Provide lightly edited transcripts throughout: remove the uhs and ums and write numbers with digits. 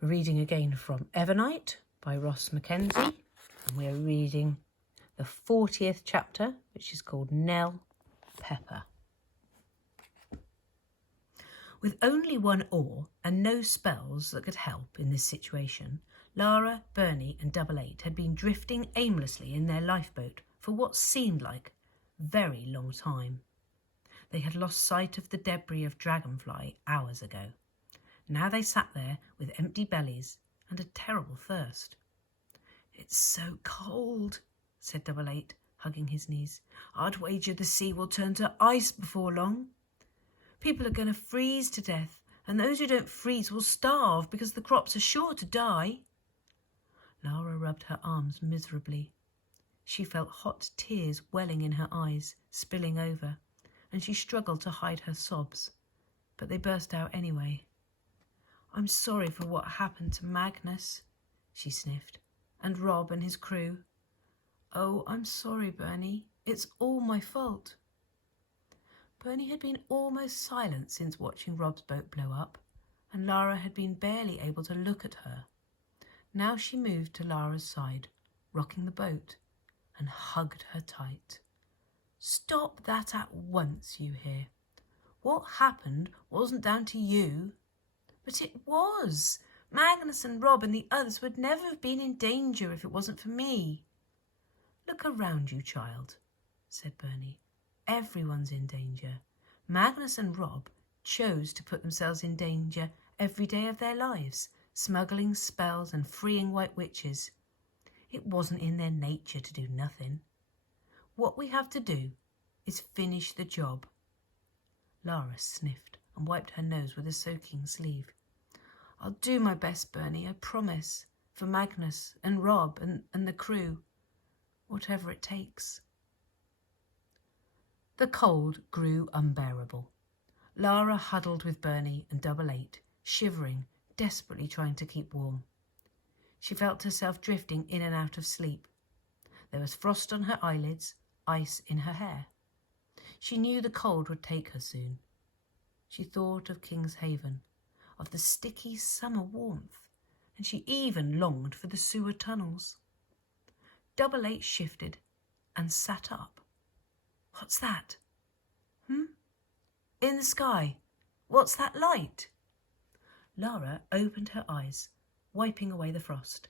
We're reading again from EVERNIGHT by Ross Mackenzie, and we're reading the 40th chapter, which is called Nel Pepper. With only one oar and no spells that could help in this situation, Lara, Bernie and Double Eight had been drifting aimlessly in their lifeboat for what seemed like a very long time. They had lost sight of the debris of Dragonfly hours ago. Now they sat there with empty bellies and a terrible thirst. "It's so cold," said Double Eight, hugging his knees. "I'd wager the sea will turn to ice before long. People are going to freeze to death, and those who don't freeze will starve because the crops are sure to die." Lara rubbed her arms miserably. She felt hot tears welling in her eyes, spilling over, and she struggled to hide her sobs, but they burst out anyway. "I'm sorry for what happened to Magnus," she sniffed, "and Rob and his crew. Oh, I'm sorry, Bernie. It's all my fault." Bernie had been almost silent since watching Rob's boat blow up, and Lara had been barely able to look at her. Now she moved to Lara's side, rocking the boat, and hugged her tight. "Stop that at once, you hear? What happened wasn't down to you." "But it was. Magnus and Rob and the others would never have been in danger if it wasn't for me." "Look around you, child," said Bernie. "Everyone's in danger. Magnus and Rob chose to put themselves in danger every day of their lives, smuggling spells and freeing white witches. It wasn't in their nature to do nothing. What we have to do is finish the job." Lara sniffed and wiped her nose with a soaking sleeve. "I'll do my best, Bernie, I promise, for Magnus and Rob and the crew, whatever it takes." The cold grew unbearable. Lara huddled with Bernie and Double Eight, shivering, desperately trying to keep warm. She felt herself drifting in and out of sleep. There was frost on her eyelids, ice in her hair. She knew the cold would take her soon. She thought of King's Haven, of the sticky summer warmth, and she even longed for the sewer tunnels. Double Eight shifted and sat up. "What's that? In the sky. What's that light?" Lara opened her eyes, wiping away the frost.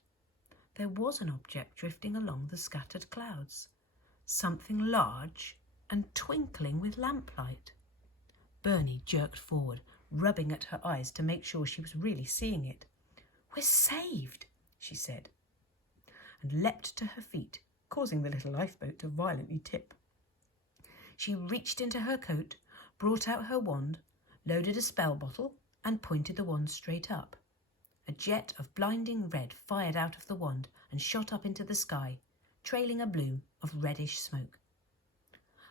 There was an object drifting along the scattered clouds, something large and twinkling with lamplight. Bernie jerked forward, rubbing at her eyes to make sure she was really seeing it. "We're saved," she said, and leapt to her feet, causing the little lifeboat to violently tip. She reached into her coat, brought out her wand, loaded a spell bottle, and pointed the wand straight up. A jet of blinding red fired out of the wand and shot up into the sky, trailing a bloom of reddish smoke.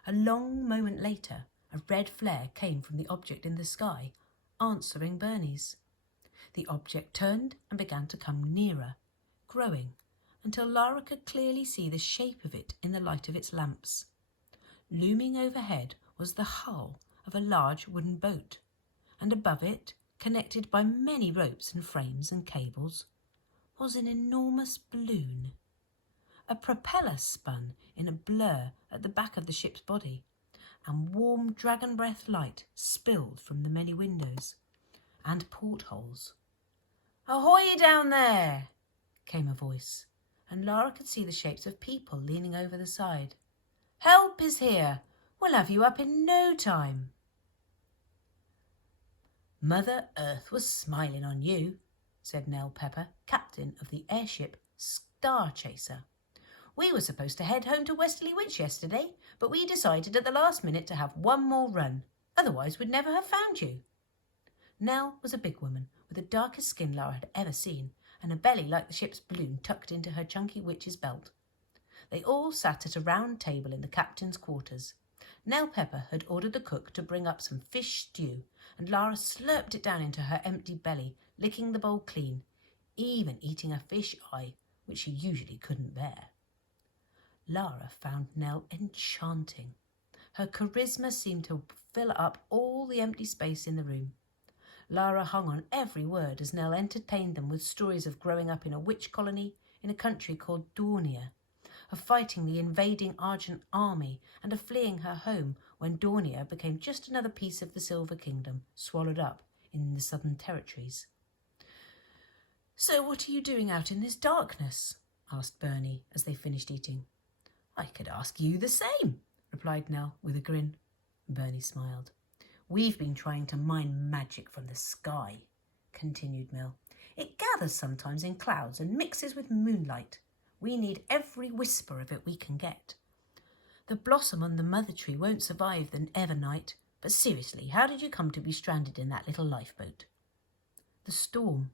A long moment later, a red flare came from the object in the sky, answering Bernie's. The object turned and began to come nearer, growing, until Lara could clearly see the shape of it in the light of its lamps. Looming overhead was the hull of a large wooden boat, and above it, connected by many ropes and frames and cables, was an enormous balloon. A propeller spun in a blur at the back of the ship's body, and warm dragon breath light spilled from the many windows and portholes. "Ahoy down there!" came a voice, and Lara could see the shapes of people leaning over the side. "Help is here. We'll have you up in no time." "Mother Earth was smiling on you," said Nel Pepper, captain of the airship Star Chaser. "We were supposed to head home to Westerly Witch yesterday, but we decided at the last minute to have one more run. Otherwise we'd never have found you." Nell was a big woman with the darkest skin Lara had ever seen, and a belly like the ship's balloon tucked into her chunky witch's belt. They all sat at a round table in the captain's quarters. Nel Pepper had ordered the cook to bring up some fish stew, and Lara slurped it down into her empty belly, licking the bowl clean, even eating a fish eye, which she usually couldn't bear. Lara found Nell enchanting. Her charisma seemed to fill up all the empty space in the room. Lara hung on every word as Nell entertained them with stories of growing up in a witch colony in a country called Dornia, of fighting the invading Argent army, and of fleeing her home when Dornia became just another piece of the Silver Kingdom, swallowed up in the Southern Territories. "So what are you doing out in this darkness?" asked Bernie as they finished eating. "I could ask you the same," replied Nell with a grin. Bernie smiled. "We've been trying to mine magic from the sky," continued Nell. "It gathers sometimes in clouds and mixes with moonlight. We need every whisper of it we can get. The blossom on the mother tree won't survive the EVERNIGHT. But seriously, how did you come to be stranded in that little lifeboat?" "The storm,"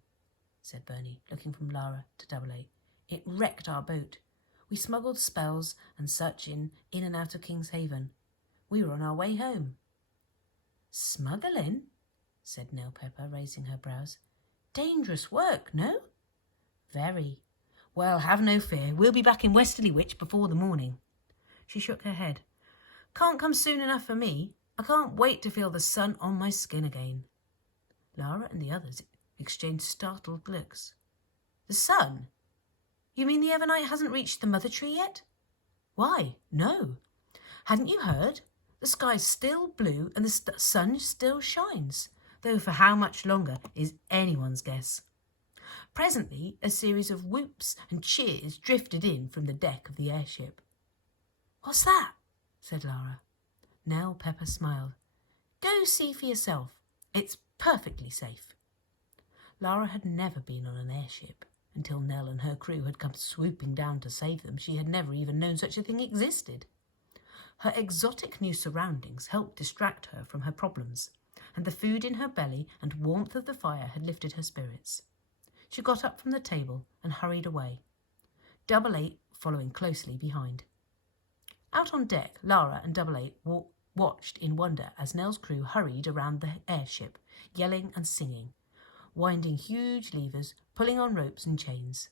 said Bernie, looking from Lara to Double A. "It wrecked our boat. We smuggled spells and such in and out of King's Haven. We were on our way home." "Smuggling?" said Nel Pepper, raising her brows. "Dangerous work, no?" "Very. Well, have no fear. We'll be back in Westerly Witch before the morning." She shook her head. "Can't come soon enough for me. I can't wait to feel the sun on my skin again." Lara and the others exchanged startled looks. "The sun? You mean the Evernight hasn't reached the mother tree yet?" "Why, no. Hadn't you heard? The sky's still blue and the sun still shines, though for how much longer is anyone's guess." Presently, a series of whoops and cheers drifted in from the deck of the airship. "What's that?" said Lara. Nel Pepper smiled. "Go see for yourself. It's perfectly safe." Lara had never been on an airship. Until Nell and her crew had come swooping down to save them, she had never even known such a thing existed. Her exotic new surroundings helped distract her from her problems, and the food in her belly and warmth of the fire had lifted her spirits. She got up from the table and hurried away, Double Eight following closely behind. Out on deck, Lara and Double Eight watched in wonder as Nell's crew hurried around the airship, yelling and singing, winding huge levers, pulling on ropes and chains.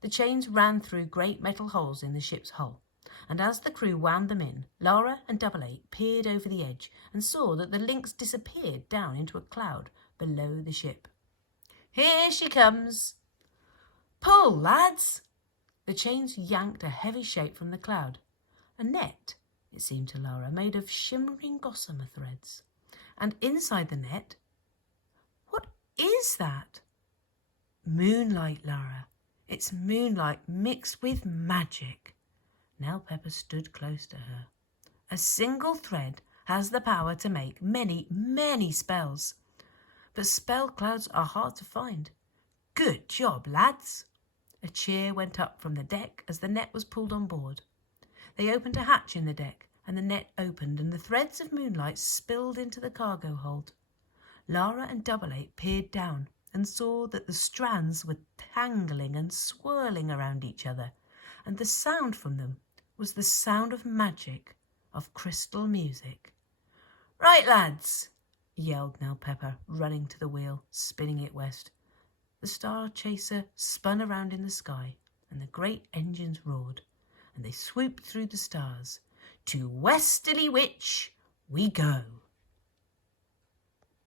The chains ran through great metal holes in the ship's hull, and as the crew wound them in, Lara and Double Eight peered over the edge and saw that the links disappeared down into a cloud below the ship. "Here she comes!" "Pull, lads!" The chains yanked a heavy shape from the cloud. A net, it seemed to Lara, made of shimmering gossamer threads. And inside the net, what is that? "Moonlight, Lara. It's moonlight mixed with magic." Nel Pepper stood close to her. "A single thread has the power to make many, many spells. But spell clouds are hard to find. Good job, lads." A cheer went up from the deck as the net was pulled on board. They opened a hatch in the deck, and the net opened, and the threads of moonlight spilled into the cargo hold. Lara and Double Eight peered down and saw that the strands were tangling and swirling around each other, and the sound from them was the sound of magic, of crystal music. "Right, lads!" yelled Nel Pepper, running to the wheel, spinning it west. The star chaser spun around in the sky, and the great engines roared, and they swooped through the stars. "To Westerly Witch we go!"